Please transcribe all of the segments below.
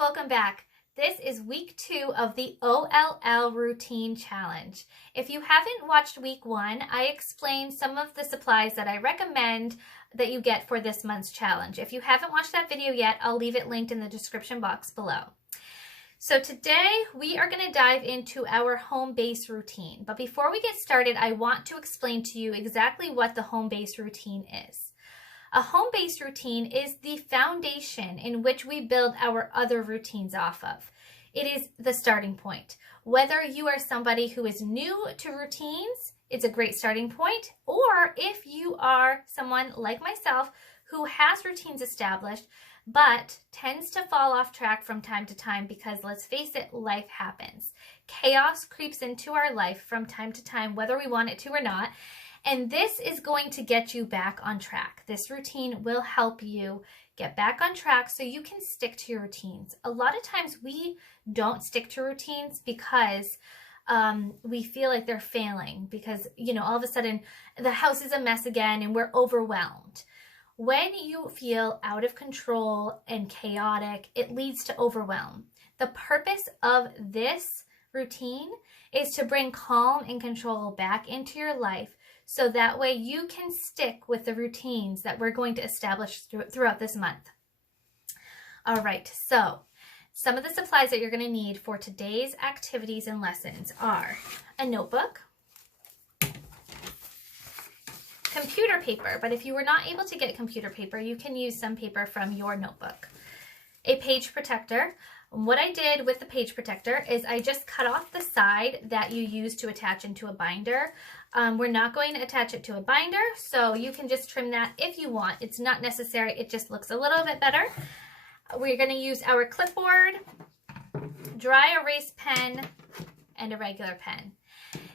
welcome back. This is week 2 of the OLL routine challenge. If you haven't watched week 1, I explained some of the supplies that I recommend that you get for this month's challenge. If you haven't watched that video yet, I'll leave it linked in the description box below. So today we are going to dive into our home base routine. But before we get started, I want to explain to you exactly what the home base routine is. A home-based routine is the foundation in which we build our other routines off of. It is the starting point. Whether you are somebody who is new to routines, it's a great starting point, or if you are someone like myself who has routines established, but tends to fall off track from time to time because, let's face it, life happens. Chaos creeps into our life from time to time, whether we want it to or not. And this is going to get you back on track. This routine will help you get back on track so you can stick to your routines. A lot of times we don't stick to routines because we feel like they're failing because, all of a sudden the house is a mess again and we're overwhelmed. When you feel out of control and chaotic, it leads to overwhelm. The purpose of this routine is to bring calm and control back into your life, so that way you can stick with the routines that we're going to establish throughout this month. All right, so some of the supplies that you're going to need for today's activities and lessons are a notebook, computer paper, but if you were not able to get computer paper, you can use some paper from your notebook, a page protector. What I did with the page protector is I just cut off the side that you use to attach into a binder. We're not going to attach it to a binder, so you can just trim that if you want. It's not necessary. It just looks a little bit better. We're going to use our clipboard, dry erase pen, and a regular pen.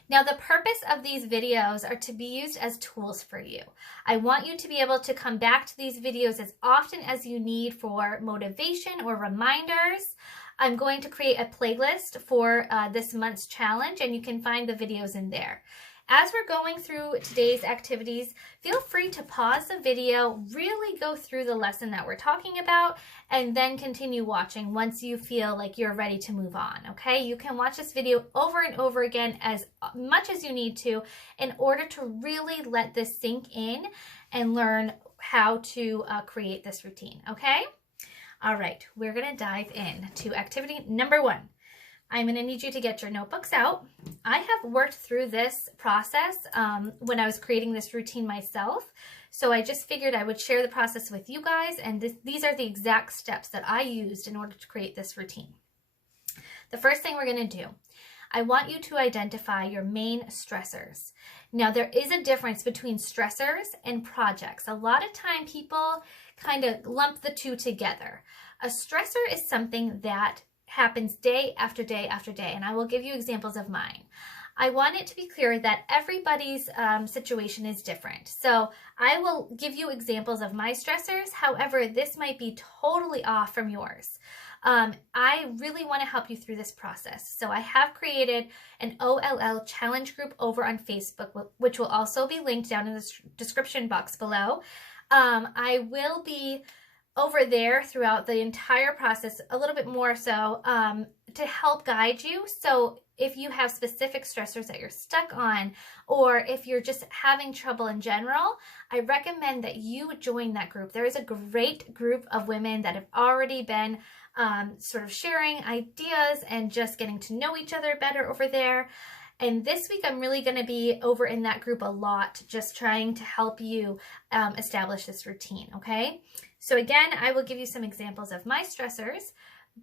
Now, the purpose of these videos are to be used as tools for you. I want you to be able to come back to these videos as often as you need for motivation or reminders. I'm going to create a playlist for this month's challenge, and you can find the videos in there. As we're going through today's activities, feel free to pause the video, really go through the lesson that we're talking about, and then continue watching once you feel like you're ready to move on, okay? You can watch this video over and over again as much as you need to in order to really let this sink in and learn how to create this routine, okay? All right, we're gonna dive in to activity number 1. I'm going to need you to get your notebooks out. I have worked through this process when I was creating this routine myself, so I just figured I would share the process with you guys, and these are the exact steps that I used in order to create this routine. The first thing we're going to do, I want you to identify your main stressors. Now, there is a difference between stressors and projects. A lot of time people kind of lump the two together. A stressor is something that happens day after day after day, and I will give you examples of mine. I want it to be clear that everybody's situation is different, so I will give you examples of my stressors. However, this might be totally off from yours. I really want to help you through this process, so I have created an OLL challenge group over on Facebook, which will also be linked down in the description box below. I will be over there throughout the entire process, a little bit more so, to help guide you. So if you have specific stressors that you're stuck on, or if you're just having trouble in general, I recommend that you join that group. There is a great group of women that have already been sort of sharing ideas and just getting to know each other better over there. And this week, I'm really going to be over in that group a lot, just trying to help you establish this routine, okay? So again, I will give you some examples of my stressors,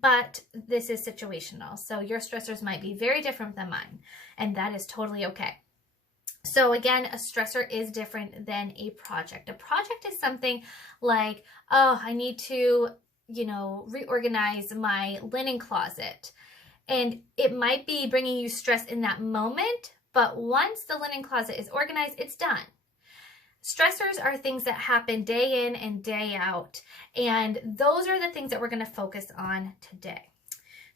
but this is situational. So your stressors might be very different than mine, and that is totally okay. So again, a stressor is different than a project. A project is something like, oh, I need to, reorganize my linen closet. And it might be bringing you stress in that moment, but once the linen closet is organized, it's done. Stressors are things that happen day in and day out, and those are the things that we're going to focus on today.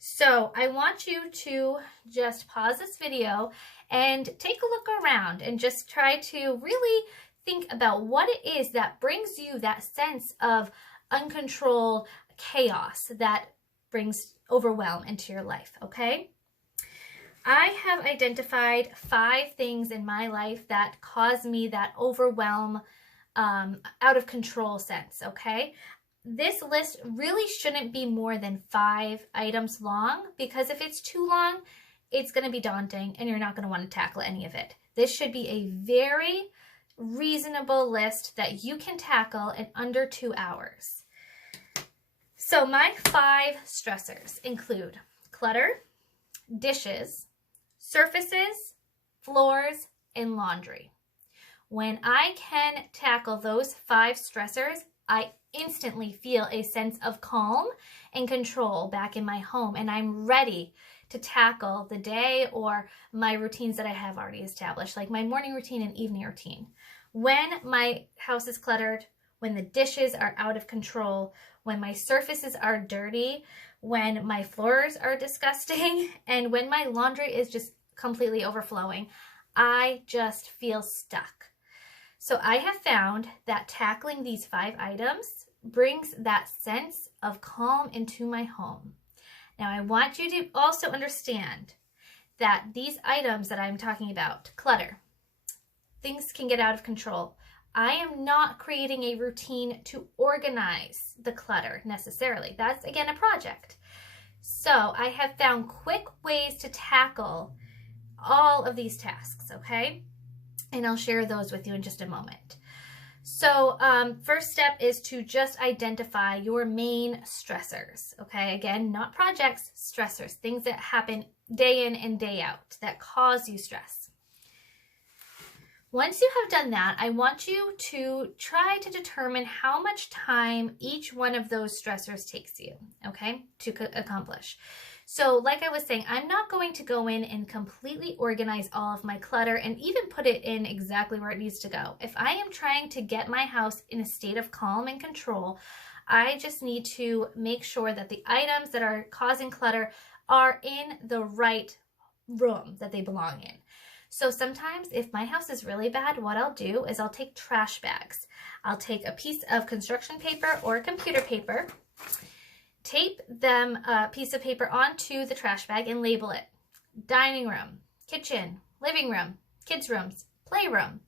So I want you to just pause this video and take a look around and just try to really think about what it is that brings you that sense of uncontrolled chaos that brings overwhelm into your life, okay? I have identified 5 things in my life that cause me that overwhelm, out of control sense, okay? This list really shouldn't be more than 5 items long, because if it's too long, it's going to be daunting and you're not going to want to tackle any of it. This should be a very reasonable list that you can tackle in under 2 hours. So my 5 stressors include clutter, dishes, surfaces, floors, and laundry. When I can tackle those 5 stressors, I instantly feel a sense of calm and control back in my home, and I'm ready to tackle the day or my routines that I have already established, like my morning routine and evening routine. When my house is cluttered, when the dishes are out of control, when my surfaces are dirty, when my floors are disgusting, and when my laundry is just completely overflowing, I just feel stuck. So I have found that tackling these 5 items brings that sense of calm into my home. Now I want you to also understand that these items that I'm talking about, clutter, things can get out of control. I am not creating a routine to organize the clutter necessarily. That's, again, a project. So I have found quick ways to tackle all of these tasks, okay? And I'll share those with you in just a moment. So first step is to just identify your main stressors, okay? Again, not projects, stressors, things that happen day in and day out that cause you stress. Once you have done that, I want you to try to determine how much time each one of those stressors takes you, okay, to accomplish. So like I was saying, I'm not going to go in and completely organize all of my clutter and even put it in exactly where it needs to go. If I am trying to get my house in a state of calm and control, I just need to make sure that the items that are causing clutter are in the right room that they belong in. So sometimes if my house is really bad, what I'll do is I'll take trash bags. I'll take a piece of construction paper or computer paper, tape them a piece of paper onto the trash bag and label it. Dining room, kitchen, living room, kids' rooms, playroom.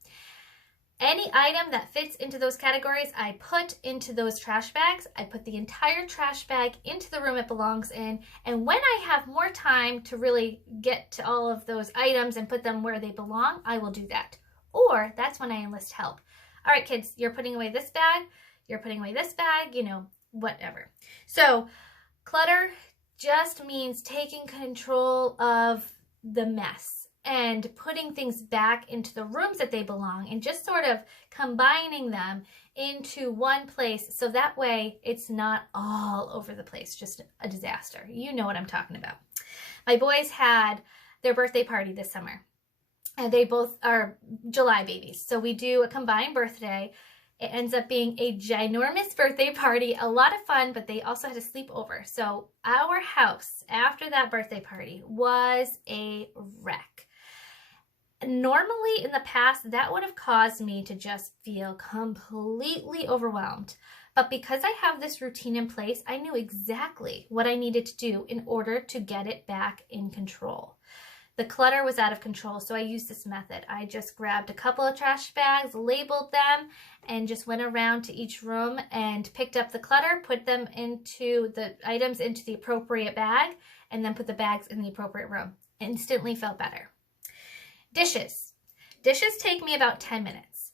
Any item that fits into those categories, I put into those trash bags. I put the entire trash bag into the room it belongs in. And when I have more time to really get to all of those items and put them where they belong, I will do that. Or that's when I enlist help. All right, kids, you're putting away this bag. You're putting away this bag, you know, whatever. So clutter just means taking control of the mess and putting things back into the rooms that they belong and just sort of combining them into one place so that way it's not all over the place, just a disaster. You know what I'm talking about. My boys had their birthday party this summer, and they both are July babies. So we do a combined birthday. It ends up being a ginormous birthday party, a lot of fun, but they also had a sleepover. So our house after that birthday party was a wreck. Normally in the past, that would have caused me to just feel completely overwhelmed. But because I have this routine in place, I knew exactly what I needed to do in order to get it back in control. The clutter was out of control, so I used this method. I just grabbed a couple of trash bags, labeled them, and just went around to each room and picked up the clutter, put them into the items into the appropriate bag, and then put the bags in the appropriate room. Instantly felt better. Dishes. Dishes take me about 10 minutes.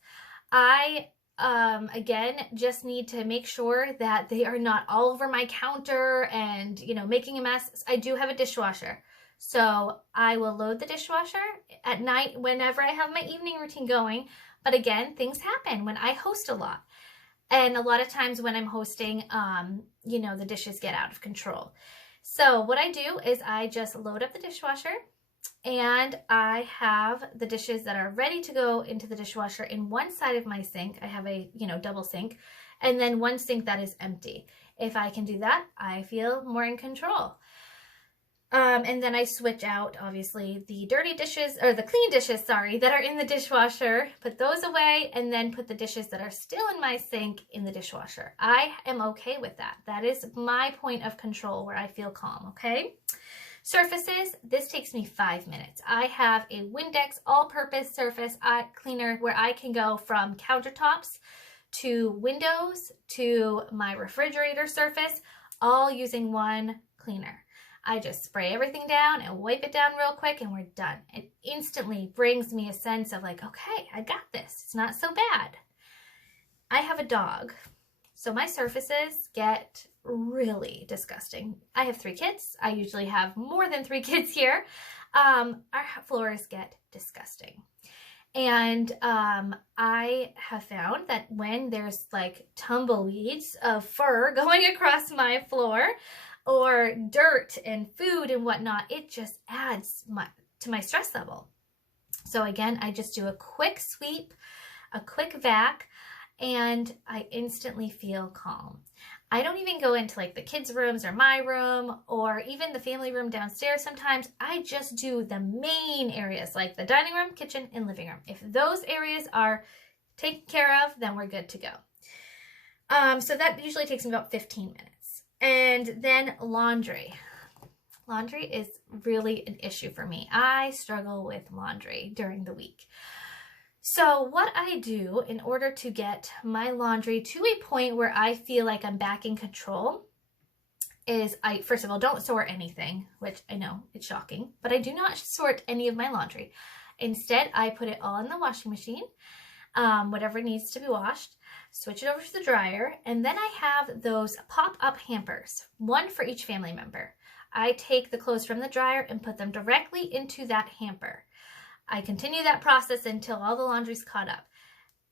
I, again, just need to make sure that they are not all over my counter and, you know, making a mess. I do have a dishwasher. So I will load the dishwasher at night whenever I have my evening routine going. But again, things happen when I host a lot. And a lot of times when I'm hosting, you know, the dishes get out of control. So what I do is I just load up the dishwasher and I have the dishes that are ready to go into the dishwasher in one side of my sink. I have a, you know, double sink, and then one sink that is empty. If I can do that, I feel more in control. And then I switch out, obviously, the dirty dishes, or the clean dishes, sorry, that are in the dishwasher, put those away, and then put the dishes that are still in my sink in the dishwasher. I am okay with that. That is my point of control where I feel calm, okay? Surfaces, this takes me 5 minutes. I have a Windex all-purpose surface cleaner where I can go from countertops to windows to my refrigerator surface, all using one cleaner. I just spray everything down and wipe it down real quick and we're done. It instantly brings me a sense of like, okay, I got this. It's not so bad. I have a dog, so my surfaces get really disgusting. I have 3 kids. I usually have more than 3 kids here. Our floors get disgusting. And I have found that when there's like tumbleweeds of fur going across my floor, or dirt and food and whatnot, it just adds to my stress level. So again, I just do a quick sweep, a quick vac, and I instantly feel calm. I don't even go into like the kids' rooms or my room or even the family room downstairs sometimes. I just do the main areas like the dining room, kitchen, and living room. If those areas are taken care of, then we're good to go. So that usually takes me about 15 minutes. And then laundry. Laundry is really an issue for me. I struggle with laundry during the week. So what I do in order to get my laundry to a point where I feel like I'm back in control is I, first of all, don't sort anything, which I know it's shocking, but I do not sort any of my laundry. Instead, I put it all in the washing machine, whatever needs to be washed, switch it over to the dryer, and then I have those pop-up hampers, one for each family member. I take the clothes from the dryer and put them directly into that hamper. I continue that process until all the laundry's caught up.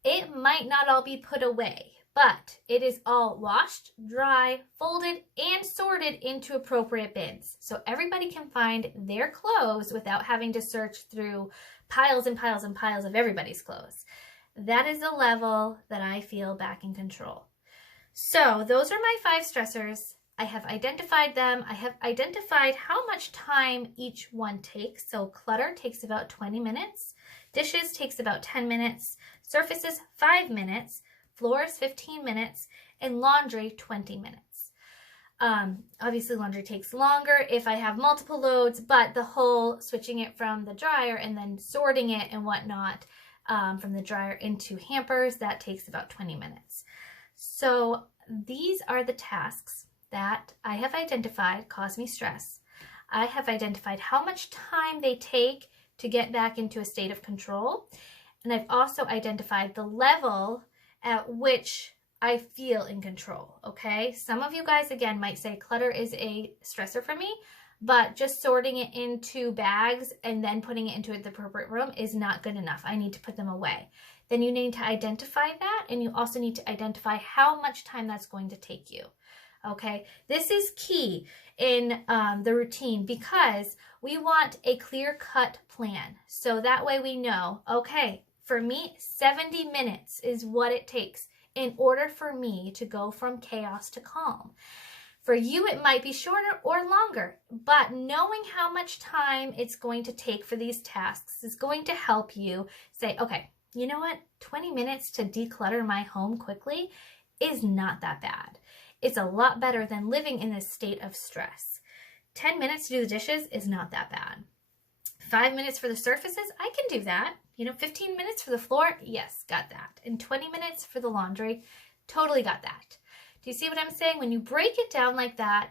It might not all be put away, but it is all washed, dry, folded, and sorted into appropriate bins. So everybody can find their clothes without having to search through piles and piles and piles of everybody's clothes. That is the level that I feel back in control. So those are my 5 stressors. I have identified them. I have identified how much time each one takes. So clutter takes about 20 minutes. Dishes takes about 10 minutes. Surfaces, 5 minutes. Floors, 15 minutes. And laundry, 20 minutes. Obviously laundry takes longer if I have multiple loads, but the whole switching it from the dryer and then sorting it and whatnot from the dryer into hampers, that takes about 20 minutes. So these are the tasks that I have identified cause me stress. I have identified how much time they take to get back into a state of control. And I've also identified the level at which I feel in control, okay? Some of you guys, again, might say clutter is a stressor for me, but just sorting it into bags and then putting it into the appropriate room is not good enough. I need to put them away. Then you need to identify that, and you also need to identify how much time that's going to take you. Okay, this is key in the routine because we want a clear-cut plan. So that way we know, okay, for me, 70 minutes is what it takes in order for me to go from chaos to calm. For you, it might be shorter or longer, but knowing how much time it's going to take for these tasks is going to help you say, okay, you know what? 20 minutes to declutter my home quickly is not that bad. It's a lot better than living in this state of stress. 10 minutes to do the dishes is not that bad. 5 minutes for the surfaces, I can do that. 15 minutes for the floor, yes, got that. And 20 minutes for the laundry, totally got that. Do you see what I'm saying? When you break it down like that,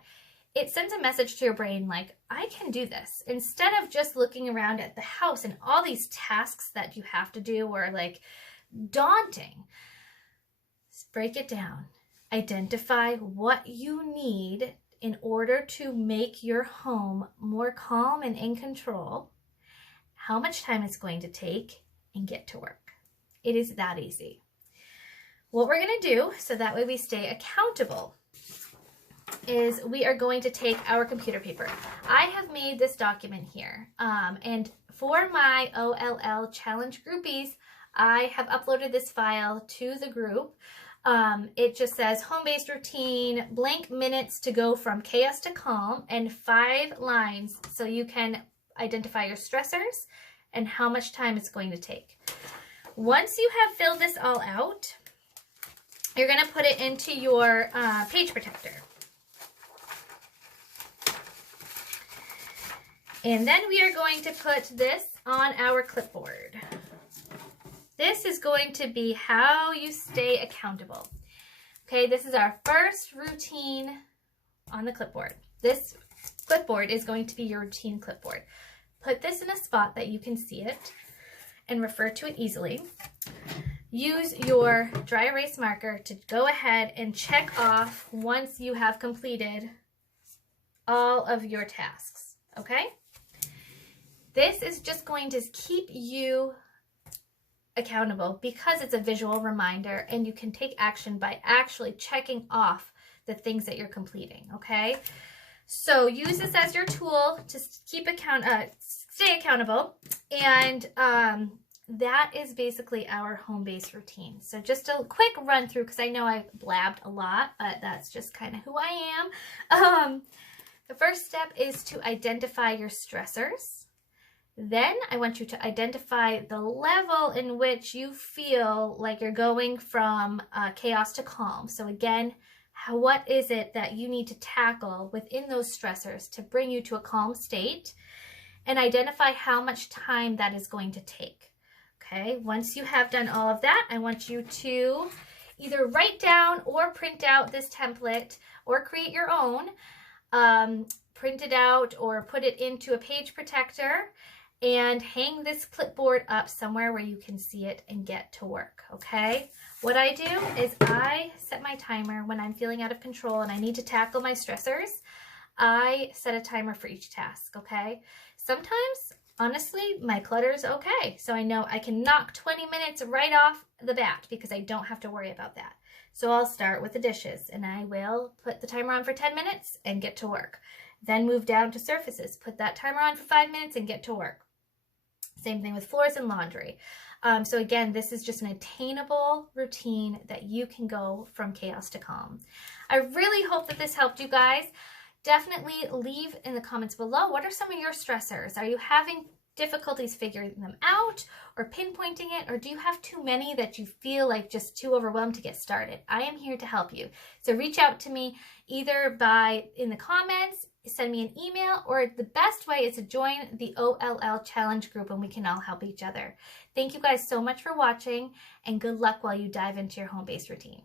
it sends a message to your brain like, I can do this. Instead of just looking around at the house and all these tasks that you have to do are like daunting. Just break it down. Identify what you need in order to make your home more calm and in control, how much time it's going to take, and get to work. It is that easy. What we're going to do, so that way we stay accountable, is we are going to take our computer paper. I have made this document here, and for my OLL challenge groupies, I have uploaded this file to the group. It just says home-based routine, blank minutes to go from chaos to calm, and 5 lines so you can identify your stressors and how much time it's going to take. Once you have filled this all out, you're going to put it into your page protector. And then we are going to put this on our clipboard. This is going to be how you stay accountable. Okay, this is our first routine on the clipboard. This clipboard is going to be your routine clipboard. Put this in a spot that you can see it and refer to it easily. Use your dry erase marker to go ahead and check off once you have completed all of your tasks, okay? This is just going to keep you accountable because it's a visual reminder and you can take action by actually checking off the things that you're completing, okay? So use this as your tool to keep stay accountable, and that is basically our home-based routine. So just a quick run through, because I know I've blabbed a lot, but that's just kind of who I am. The first step is to identify your stressors. Then I want you to identify the level in which you feel like you're going from chaos to calm. So again, what is it that you need to tackle within those stressors to bring you to a calm state, and identify how much time that is going to take. Okay, once you have done all of that, I want you to either write down or print out this template or create your own, print it out or put it into a page protector and hang this clipboard up somewhere where you can see it and get to work, okay? What I do is I set my timer when I'm feeling out of control and I need to tackle my stressors. I set a timer for each task, okay? Sometimes, honestly, my clutter is okay. So I know I can knock 20 minutes right off the bat because I don't have to worry about that. So I'll start with the dishes and I will put the timer on for 10 minutes and get to work. Then move down to surfaces, put that timer on for 5 minutes and get to work. Same thing with floors and laundry. So again, this is just an attainable routine that you can go from chaos to calm. I really hope that this helped you guys. Definitely leave in the comments below, what are some of your stressors? Are you having difficulties figuring them out or pinpointing it, or do you have too many that you feel like just too overwhelmed to get started? I am here to help you. So reach out to me either in the comments, send me an email, or the best way is to join the OLL challenge group and we can all help each other. Thank you guys so much for watching, and good luck while you dive into your home-based routine.